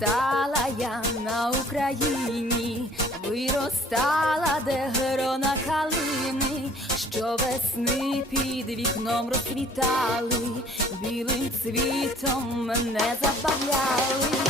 Стала я на Україні, виростала де грона калини, халини, що весни під вікном розквітали, білим цвітом мене забавляли.